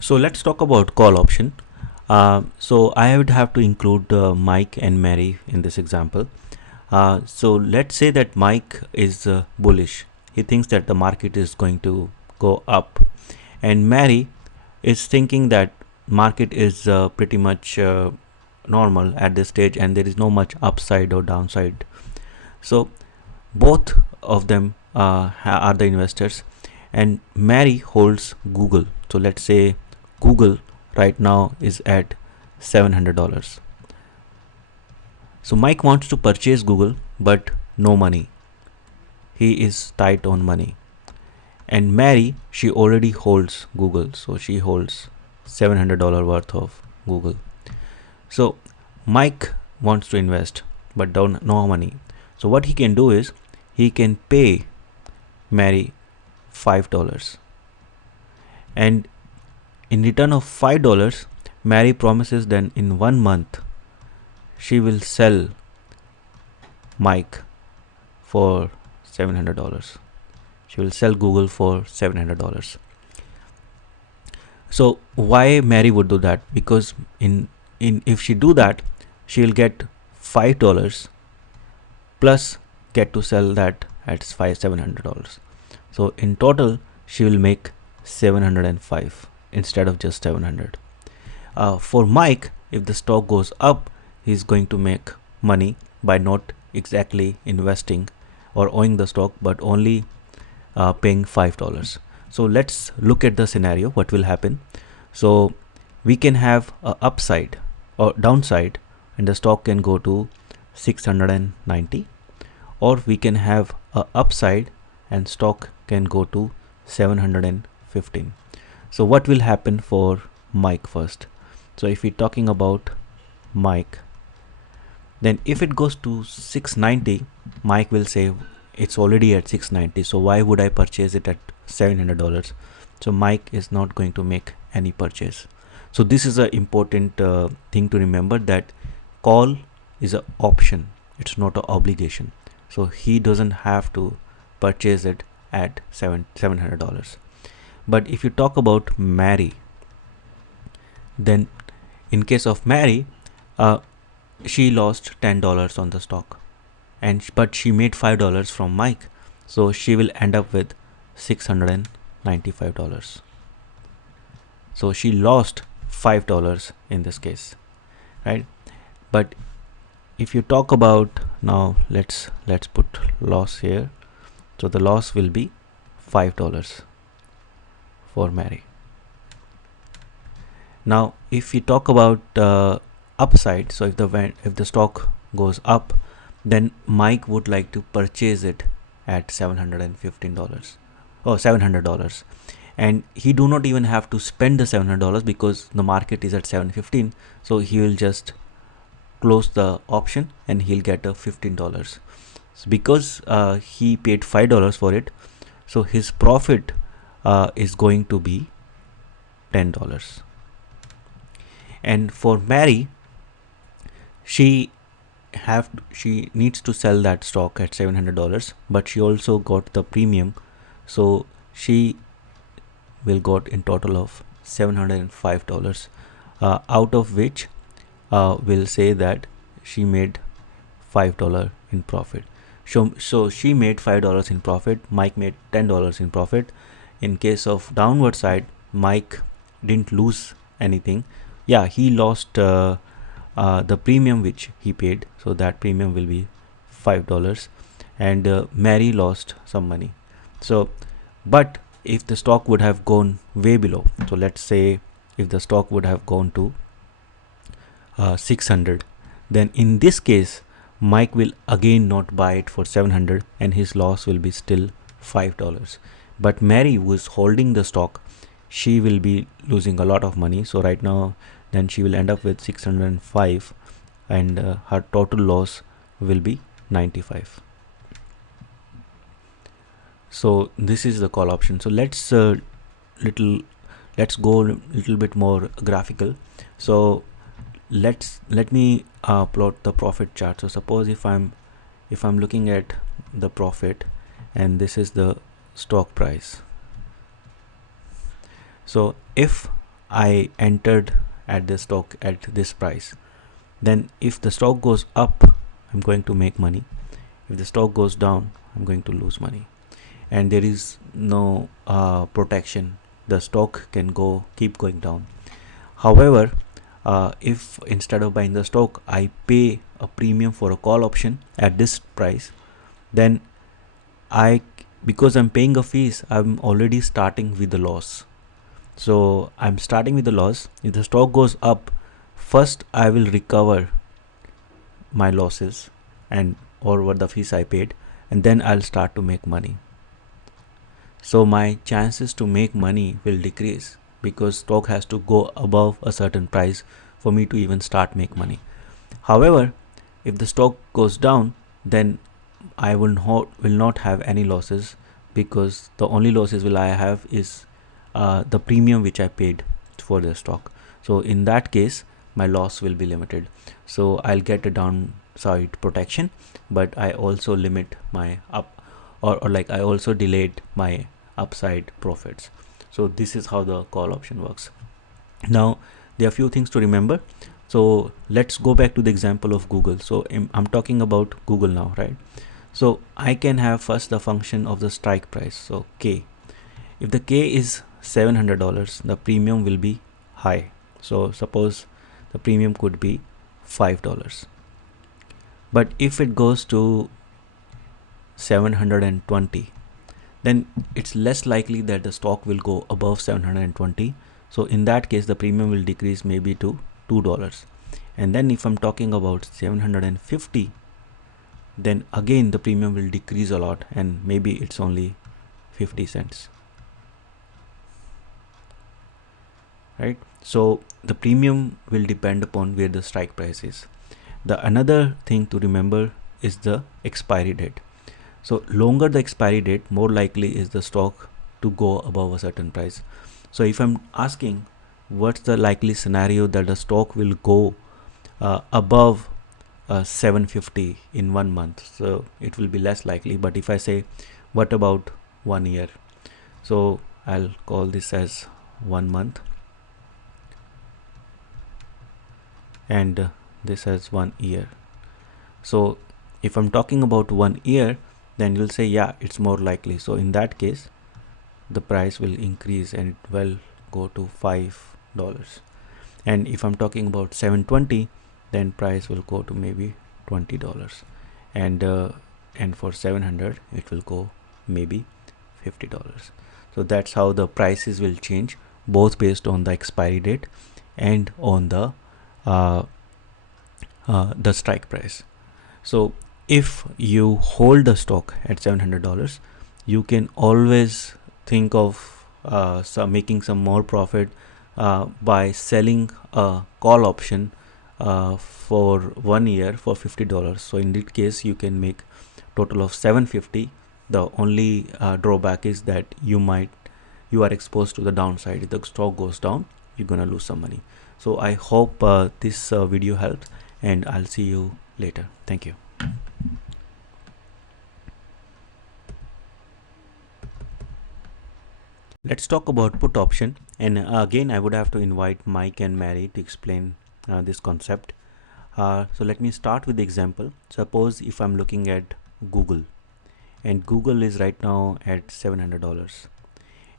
So let's talk about call option. So I would have to include Mike and Mary in this example. So let's say that Mike is bullish. He thinks that the market is going to go up, and Mary is thinking that market is pretty much normal at this stage, and there is no much upside or downside. So both of them are the investors, and Mary holds Google. So let's say Google right now is at $700. So Mike wants to purchase Google, but no money. He is tight on money. And Mary, she already holds Google, so she holds $700 worth of Google. So Mike wants to invest, but don't no money. So what he can do is he can pay Mary $5, and in return of $5, Mary promises that in 1 month she will sell Mike for $700. She will sell Google for $700. So why Mary would do that? Because in if she do that, she will get $5 plus get to sell that at $700. So in total, she will make 705 instead of just 700. For Mike, if the stock goes up, he's going to make money by not exactly investing or owning the stock, but only paying $5. So let's look at the scenario. What will happen? So we can have a upside or downside, and the stock can go to 690, or we can have a upside and stock can go to 715. So what will happen for Mike first? So if we're talking about Mike, then if it goes to 690, Mike will say it's already at 690, so why would I purchase it at $700? So Mike is not going to make any purchase. So this is an important thing to remember, that call is an option, it's not an obligation. So he doesn't have to purchase it at $700. But if you talk about Mary, then in case of Mary, she lost $10 on the stock, but she made $5 from Mike, so she will end up with $695. So she lost $5 in this case, right? But if you talk about, now let's put loss here. So the loss will be $5 for Mary. Now if we talk about upside, so if the stock goes up, then Mike would like to purchase it at $715 or $700, and he do not even have to spend the $700 because the market is at 715. So he will just close the option and he'll get a $15. So because he paid $5 for it, so his profit is going to be $10. And for Mary, she needs to sell that stock at $700, but she also got the premium, so she will got in total of $705, out of which we'll say that she made $5 in profit. So she made $5 in profit, Mike made $10 in profit. In case of downward side, Mike didn't lose anything. Yeah, he lost the premium which he paid, so that premium will be $5, and Mary lost some money. So but if the stock would have gone way below, so let's say if the stock would have gone to 600, then in this case Mike will again not buy it for 700 and his loss will be still $5. But Mary, who is holding the stock, she will be losing a lot of money. So right now then she will end up with 605, and her total loss will be 95. So this is the call option. So let's go a little bit more graphical. So let me plot the profit chart. So suppose if I'm looking at the profit, and this is the stock price. So if I entered at the stock at this price. Then if the stock goes up, I'm going to make money. If the stock goes down, I'm going to lose money. And there is no protection. The stock can keep going down. However, if instead of buying the stock, I pay a premium for a call option at this price, then because I'm paying a fees, I'm already starting with the loss. So I'm starting with the loss. If the stock goes up, first I will recover my losses and or what the fees I paid, and then I'll start to make money. So my chances to make money will decrease because stock has to go above a certain price for me to even start make money. However, if the stock goes down, then I will not have any losses, because the only losses will I have is the premium which I paid for the stock. So in that case, my loss will be limited. So I'll get a downside protection, but I also limit my up or like I also delayed my upside profits. So this is how the call option works. Now there are few things to remember. So let's go back to the example of Google. So I'm talking about Google now, right? So I can have first the function of the strike price. So K, if the K is $700, the premium will be high. So suppose the premium could be $5. But if it goes to 720, then it's less likely that the stock will go above 720. So in that case, the premium will decrease maybe to $2. And then if I'm talking about 750, then again the premium will decrease a lot, and maybe it's only 50 cents. Right? So the premium will depend upon where the strike price is. The another thing to remember is the expiry date. So longer the expiry date, more likely is the stock to go above a certain price. So if I'm asking what's the likely scenario that the stock will go above 750 in 1 month, so it will be less likely. But if I say what about 1 year, so I'll call this as 1 month, and this as 1 year. So if I'm talking about 1 year, then you'll say yeah, it's more likely. So in that case, the price will increase and it will go to $5. And if I'm talking about 720, then price will go to maybe $20, and for 700 it will go maybe $50. So that's how the prices will change, both based on the expiry date and on the strike price. So if you hold the stock at $700, you can always think of making some more profit by selling a call option for 1 year for $50. So in this case, you can make total of $750. The only drawback is that you are exposed to the downside. If the stock goes down, you're gonna lose some money. So I hope this video helps, and I'll see you later. Thank you. Let's talk about put option, and again I would have to invite Mike and Mary to explain this concept. So let me start with the example. Suppose if I'm looking at Google, and Google is right now at $700,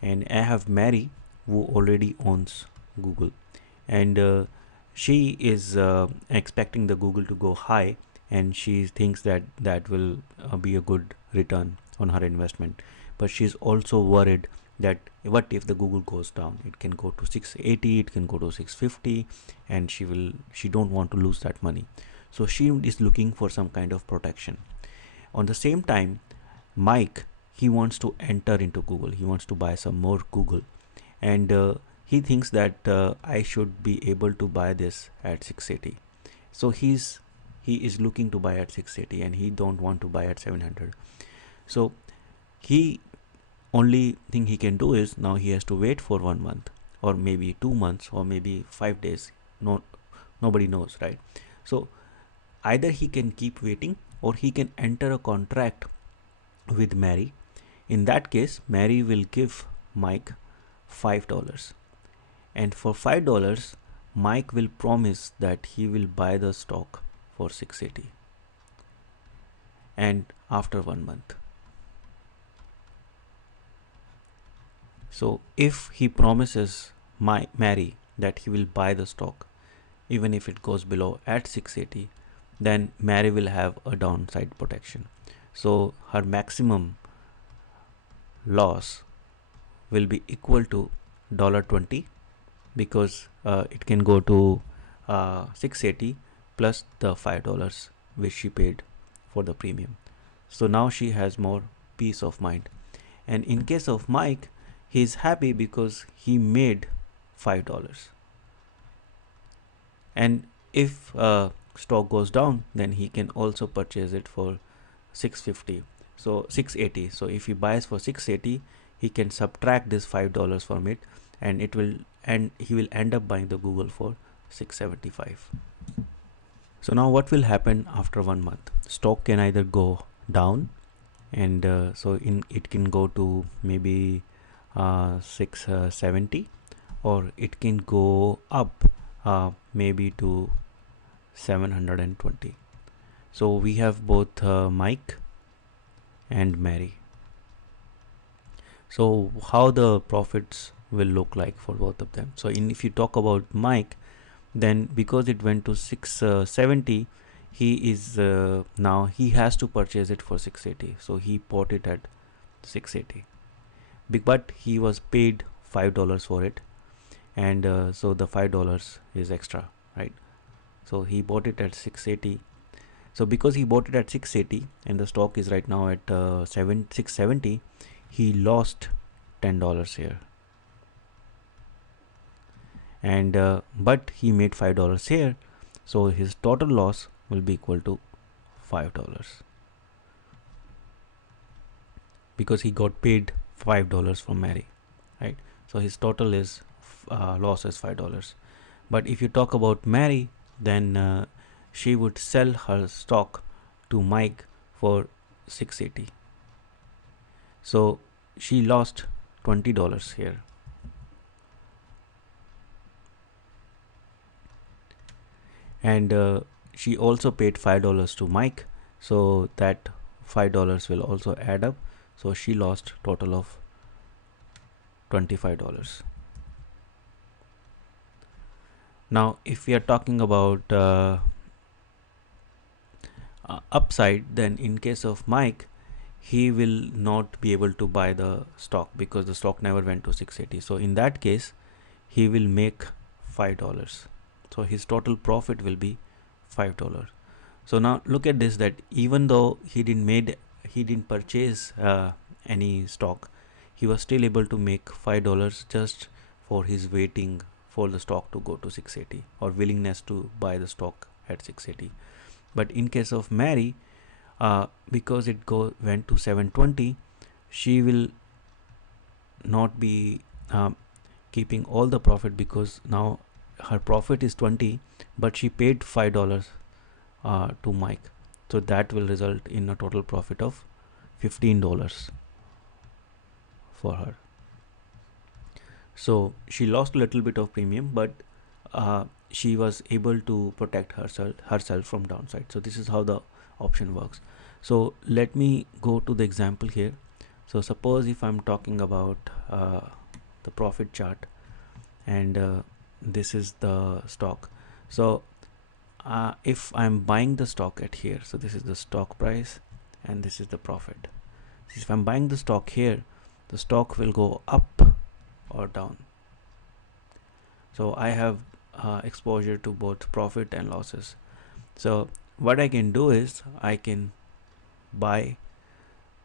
and I have Mary who already owns Google, and she is expecting the Google to go high, and she thinks that that will be a good return on her investment. But she's also worried that what if the Google goes down? It can go to 680, it can go to 650, and she don't want to lose that money. So she is looking for some kind of protection. On the same time, Mike, he wants to enter into Google, he wants to buy some more Google, and he thinks that I should be able to buy this at 680. So he is looking to buy at 680, and he don't want to buy at 700. So he only thing he can do is now he has to wait for 1 month, or maybe 2 months, or maybe 5 days. Nobody knows, right? So either he can keep waiting, or he can enter a contract with Mary. In that case, Mary will give Mike $5, and for $5 Mike will promise that he will buy the stock for 680 and after 1 month. So if he promises Mary that he will buy the stock even if it goes below at 680, then Mary will have a downside protection. So her maximum loss will be equal to $20 because it can go to 680 plus the $5 which she paid for the premium. So now she has more peace of mind. And in case of Mike, he is happy because he made $5. And if stock goes down, then he can also purchase it for 650, so 680. So if he buys for 680, he can subtract this $5 from it, and he will end up buying the Google for 675. So now what will happen after 1 month? Stock can either go down, and it can go to maybe 670, or it can go up maybe to 720. So we have both Mike and Mary. So how the profits will look like for both of them? So if you talk about Mike, then because it went to 670, he is now he has to purchase it for 680. So he bought it at 680, but he was paid $5 for it, and so the $5 is extra, right? So he bought it at 680. So because he bought it at 680 and the stock is right now at 670, he lost $10 here, and but he made $5 here, so his total loss will be equal to $5 because he got paid $5 from Mary, right? So his total is loss is $5. But if you talk about Mary, then she would sell her stock to Mike for 680. So she lost $20 here. And she also paid $5 to Mike, so that $5 will also add up. So she lost total of $25. Now if we are talking about upside, then in case of Mike, he will not be able to buy the stock because the stock never went to 680. So in that case, he will make $5. So his total profit will be $5. So now look at this, that even though he didn't purchase any stock, he was still able to make $5 just for his waiting for the stock to go to 680, or willingness to buy the stock at 680. But in case of Mary, because it went to 720, she will not be keeping all the profit, because now her profit is 20, but she paid $5 to Mike, so that will result in a total profit of $15 for her. So she lost a little bit of premium, but she was able to protect herself from downside. So this is how the option works. So let me go to the example here. So suppose if I'm talking about the profit chart, and this is the stock. So if I'm buying the stock at here, so this is the stock price and this is the profit. So if I'm buying the stock here, the stock will go up or down. So I have exposure to both profit and losses. So what I can do is I can buy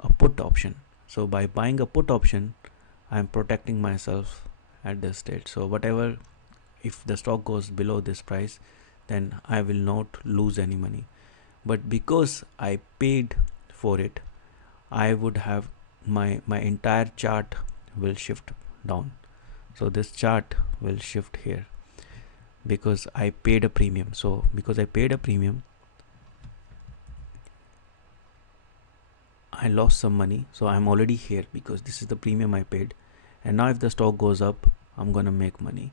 a put option. So by buying a put option, I'm protecting myself at this stage. So whatever, if the stock goes below this price, then I will not lose any money. But because I paid for it, I would have my entire chart will shift down. So this chart will shift here because I paid a premium. So because I paid a premium, I lost some money. So I'm already here because this is the premium I paid, and now if the stock goes up, I'm gonna make money.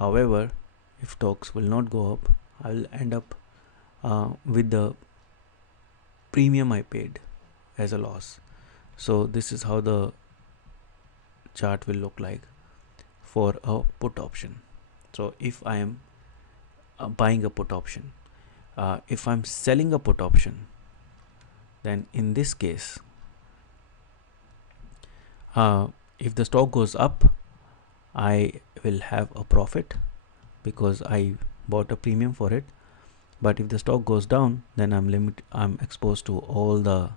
However, if stocks will not go up, I will end up with the premium I paid as a loss. So this is how the chart will look like for a put option. So if I am buying a put option, if I'm selling a put option, then in this case, if the stock goes up, I will have a profit because I bought a premium for it. But if the stock goes down, then I'm exposed to all the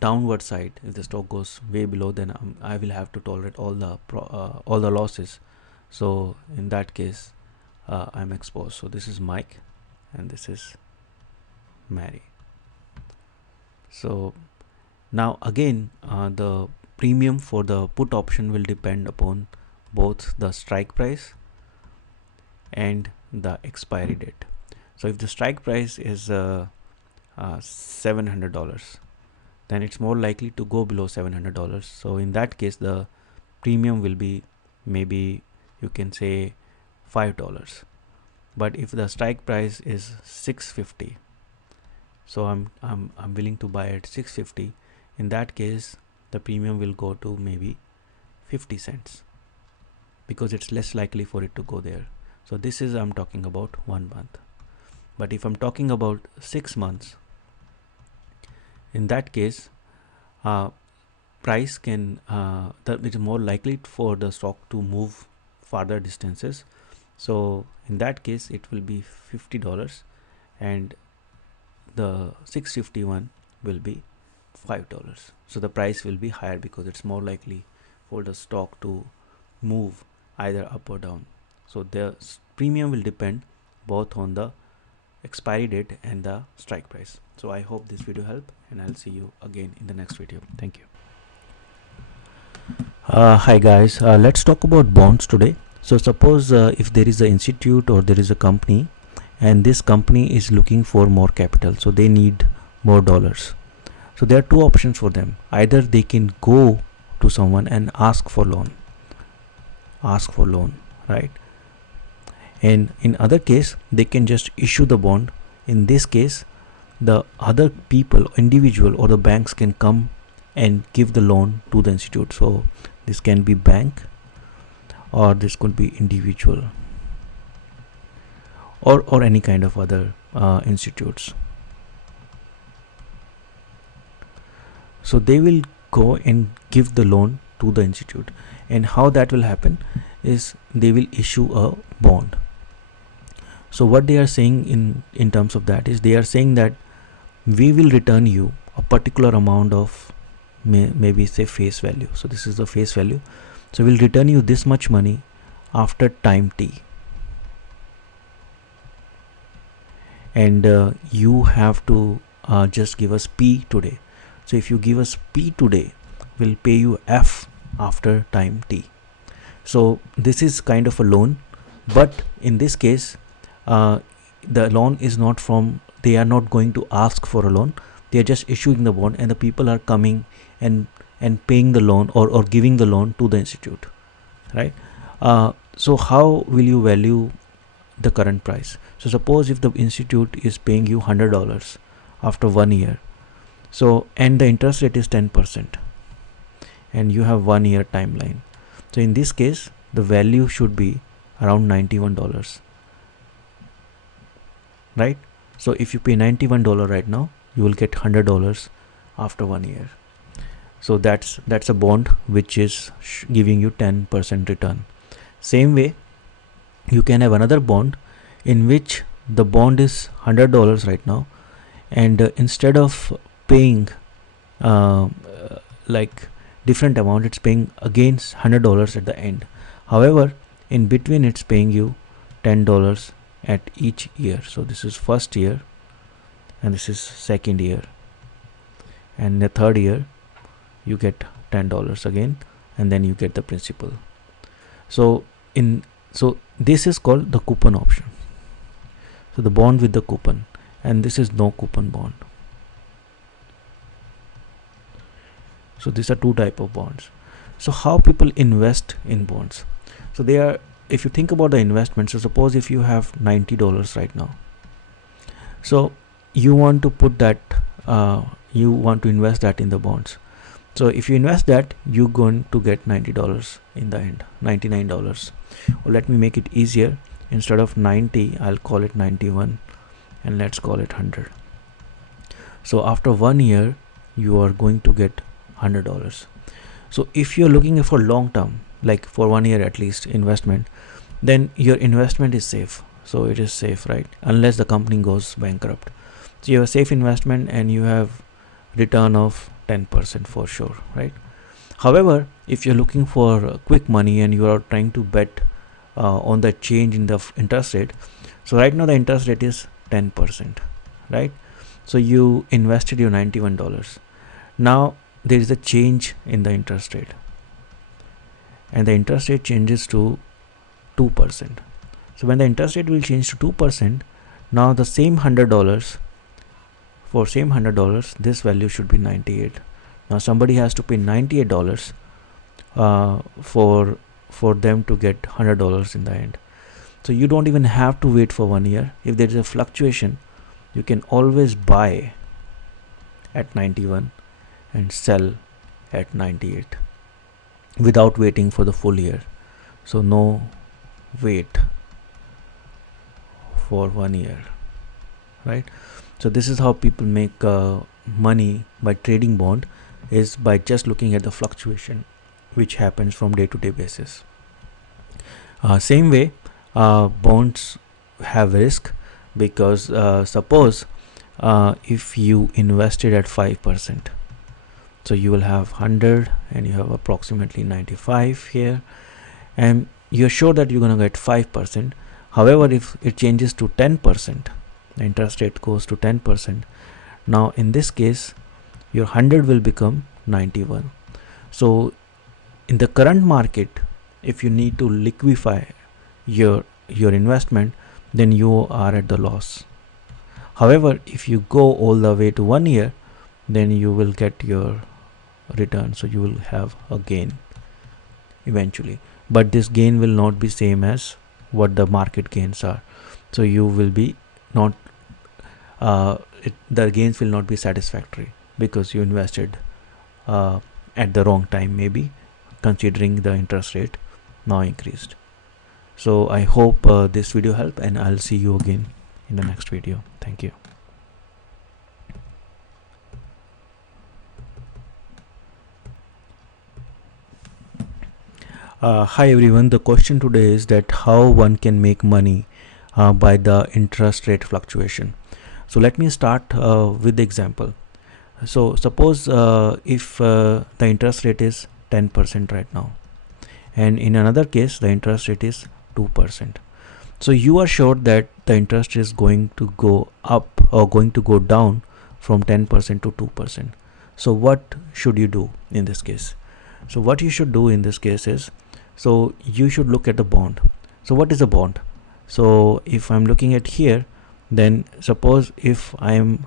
downward side. If the stock goes way below, then I will have to tolerate all the losses. So in that case, I'm exposed. So this is Mike and this is Mary. So now again, the premium for the put option will depend upon both the strike price and the expiry date. So if the strike price is $700, then it's more likely to go below $700. So in that case, the premium will be, maybe you can say, $5. But if the strike price is $650, so I'm willing to buy at $650, in that case the premium will go to maybe 50 cents because it's less likely for it to go there. So this is, I'm talking about 1 month. But if I'm talking about 6 months, in that case, price can it is more likely for the stock to move farther distances. So in that case, it will be $50, and the 651 will be $5. So the price will be higher because it's more likely for the stock to move either up or down. So the premium will depend both on the expiry date and the strike price. So I hope this video helped, and I'll see you again in the next video. Thank you. Hi guys, let's talk about bonds today. So suppose if there is an institute or there is a company, and this company is looking for more capital, so they need more dollars. So there are two options for them. Either they can go to someone and ask for loan, right? And in other case, they can just issue the bond. In this case, the other people, individual or the banks, can come and give the loan to the institute. So this can be bank, or this could be individual, or any kind of other institutes. So they will go and give the loan to the institute, and how that will happen is they will issue a bond. So what they are saying in terms of that is, they are saying that we will return you a particular amount of maybe say face value. So this is the face value. So we'll return you this much money after time t, and you have to just give us P today. So if you give us P today, we'll pay you F after time t. So this is kind of a loan, but in this case, the loan is not from, they are not going to ask for a loan. They are just issuing the bond, and the people are coming and paying the loan or giving the loan to the institute, right? So how will you value the current price? So suppose if the institute is paying you $100 after 1 year, so, and the interest rate is 10%, and you have 1 year timeline. So in this case, the value should be around $91, right? So if you pay $91 right now, you will get $100 after 1 year. So that's a bond which is giving you 10% return. Same way, you can have another bond in which the bond is $100 right now, and instead of paying like different amount, it's paying against $100 at the end. However, in between it's paying you $10 at each year. So this is first year, and this is second year, and the third year you get $10 again, and then you get the principal. So this is called the coupon option. So the bond with the coupon, and this is no coupon bond. So these are two type of bonds. So how people invest in bonds? So they are, if you think about the investment, so suppose if you have $90 right now, so you want to put that, you want to invest that in the bonds. So if you invest that, you're going to get $90 in the end, $99. Or let me make it easier. Instead of 90, I'll call it 91, and let's call it 100. So after 1 year, you are going to get $100. So if you're looking for long term, like for 1 year at least investment, then your investment is safe. So it is safe, right? Unless the company goes bankrupt. So you have a safe investment and you have return of 10% for sure, right? However, if you're looking for quick money and you are trying to bet on the change in the interest rate, so right now the interest rate is 10%, right? So you invested your $91. Now there is a change in the interest rate, and the interest rate changes to 2%. So when the interest rate will change to 2%, now the same $100, for same $100, this value should be 98. Now somebody has to pay $98 for them to get $100 in the end. So you don't even have to wait for 1 year. If there is a fluctuation, you can always buy at 91 and sell at 98 without waiting for the full year. So no wait for 1 year, right? So this is how people make money by trading bond, is by just looking at the fluctuation which happens from day-to-day basis. Same way, bonds have risk, because suppose if you invested at 5%, so you will have 100 and you have approximately 95 here, and you're sure that you're going to get 5%. However, if it changes to 10%, the interest rate goes to 10%. Now in this case, your 100 will become 91. So in the current market, if you need to liquefy your investment, then you are at the loss. However, if you go all the way to 1 year, then you will get your return. So you will have a gain eventually, but this gain will not be same as what the market gains are. So you will be not the gains will not be satisfactory, because you invested at the wrong time, maybe considering the interest rate now increased. So I hope this video helped, and I'll see you again in the next video. Thank you. Hi everyone, the question today is that how one can make money by the interest rate fluctuation. So let me start with the example. So suppose if the interest rate is 10% right now, and in another case the interest rate is 2%. So you are sure that the interest is going to go up or going to go down from 10% to 2%. So what should you do in this case? So what you should do in this case is, so you should look at the bond. So what is a bond? So if I'm looking at here, then suppose if I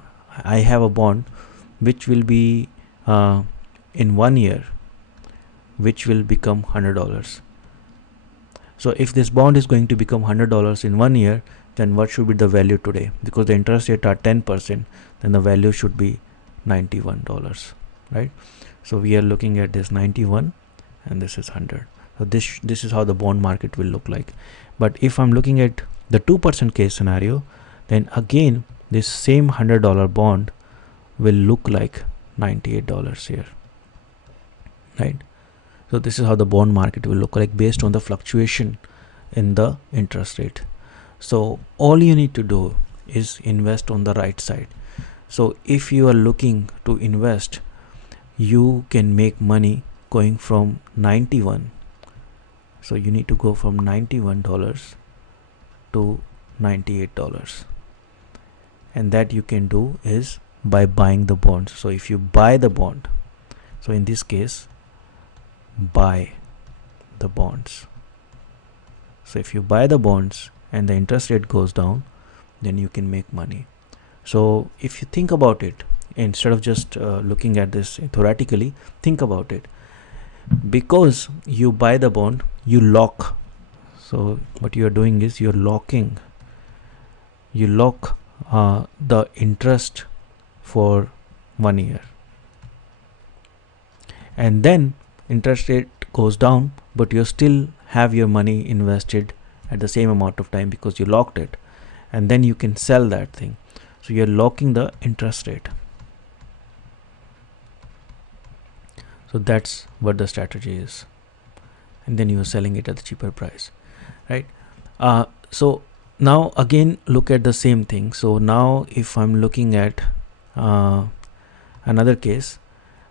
have a bond which will be in 1 year, which will become $100. So if this bond is going to become $100 in 1 year, then what should be the value today? Because the interest rate are 10%, then the value should be $91, right? So we are looking at this 91 and this is 100. So this is how the bond market will look like. But if I'm looking at the 2% case scenario, then again this same $100 bond will look like $98 here, right? So this is how the bond market will look like based on the fluctuation in the interest rate. So all you need to do is invest on the right side. So if you are looking to invest, you can make money going from 91. So you need to go from $91 to $98. And that you can do is by buying the bonds. So if you buy the bond, so in this case, buy the bonds. So if you buy the bonds and the interest rate goes down, then you can make money. So if you think about it, instead of just looking at this theoretically, think about it. Because you buy the bond, you lock So what you are doing is you lock the interest for 1 year, and then interest rate goes down, but you still have your money invested at the same amount of time because you locked it, and then you can sell that thing. So you're locking the interest rate. So that's what the strategy is, and then you are selling it at the cheaper price, right? So now again look at the same thing. So now if I'm looking at another case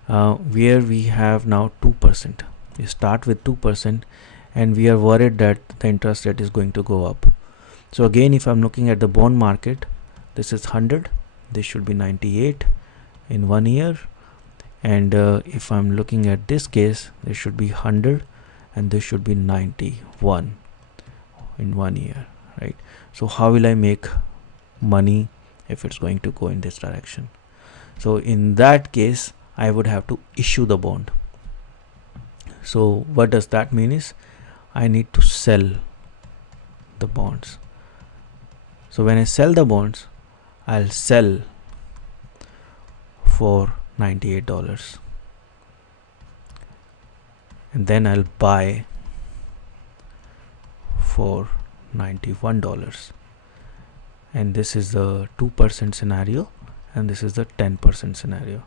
where we have now 2%, we start with 2%, and we are worried that the interest rate is going to go up. So again, if I'm looking at the bond market, this is 100, this should be 98 in 1 year, and if I'm looking at this case, this should be 100 and this should be 91 in 1 year, right? So how will I make money if it's going to go in this direction? So in that case, I would have to issue the bond. So what does that mean is I need to sell the bonds. So when I sell the bonds, I'll sell for $98, and then I'll buy for $91, and this is the 2% scenario, and this is the 10% scenario.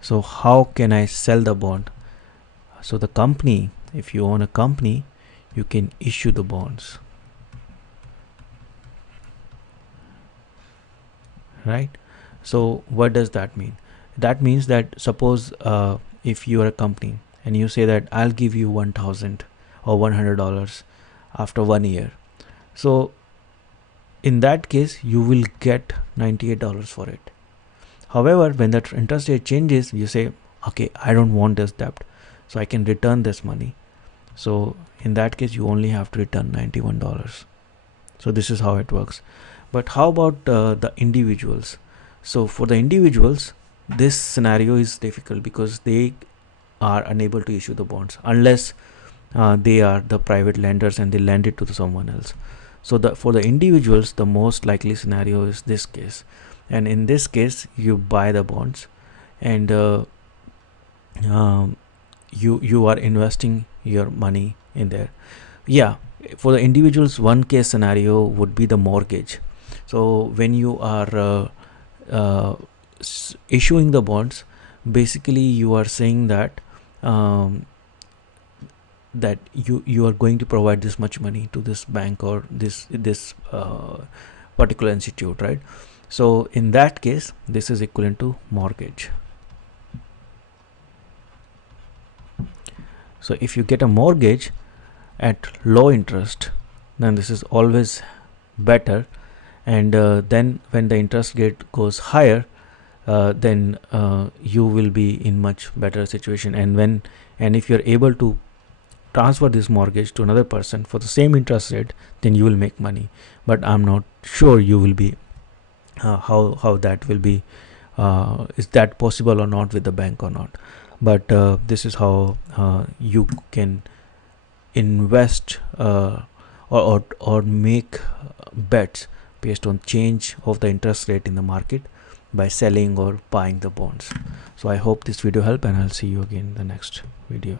So how can I sell the bond? So the company, if you own a company, you can issue the bonds, right? So what does that mean? That means that suppose if you are a company and you say that I'll give you 1,000 or $100 after 1 year, so in that case you will get $98 for it. However, when the interest rate changes, you say, okay, I don't want this debt, so I can return this money. So in that case, you only have to return $91. So this is how it works. But how about the individuals? So for the individuals, this scenario is difficult because they are unable to issue the bonds unless they are the private lenders and they lend it to someone else. So for the individuals, the most likely scenario is this case, and in this case you buy the bonds, and you are investing your money in there. Yeah, for the individuals, one case scenario would be the mortgage. So when you are issuing the bonds, basically you are saying that that you are going to provide this much money to this bank or this particular institute, right? So in that case, this is equivalent to mortgage. So if you get a mortgage at low interest, then this is always better, and then when the interest rate goes higher, then you will be in much better situation, and if you're able to transfer this mortgage to another person for the same interest rate, then you will make money. But I'm not sure you will be how that will be, is that possible or not with the bank or not. But this is how you can invest or make bets based on change of the interest rate in the market by selling or buying the bonds. So I hope this video helped, and I'll see you again in the next video.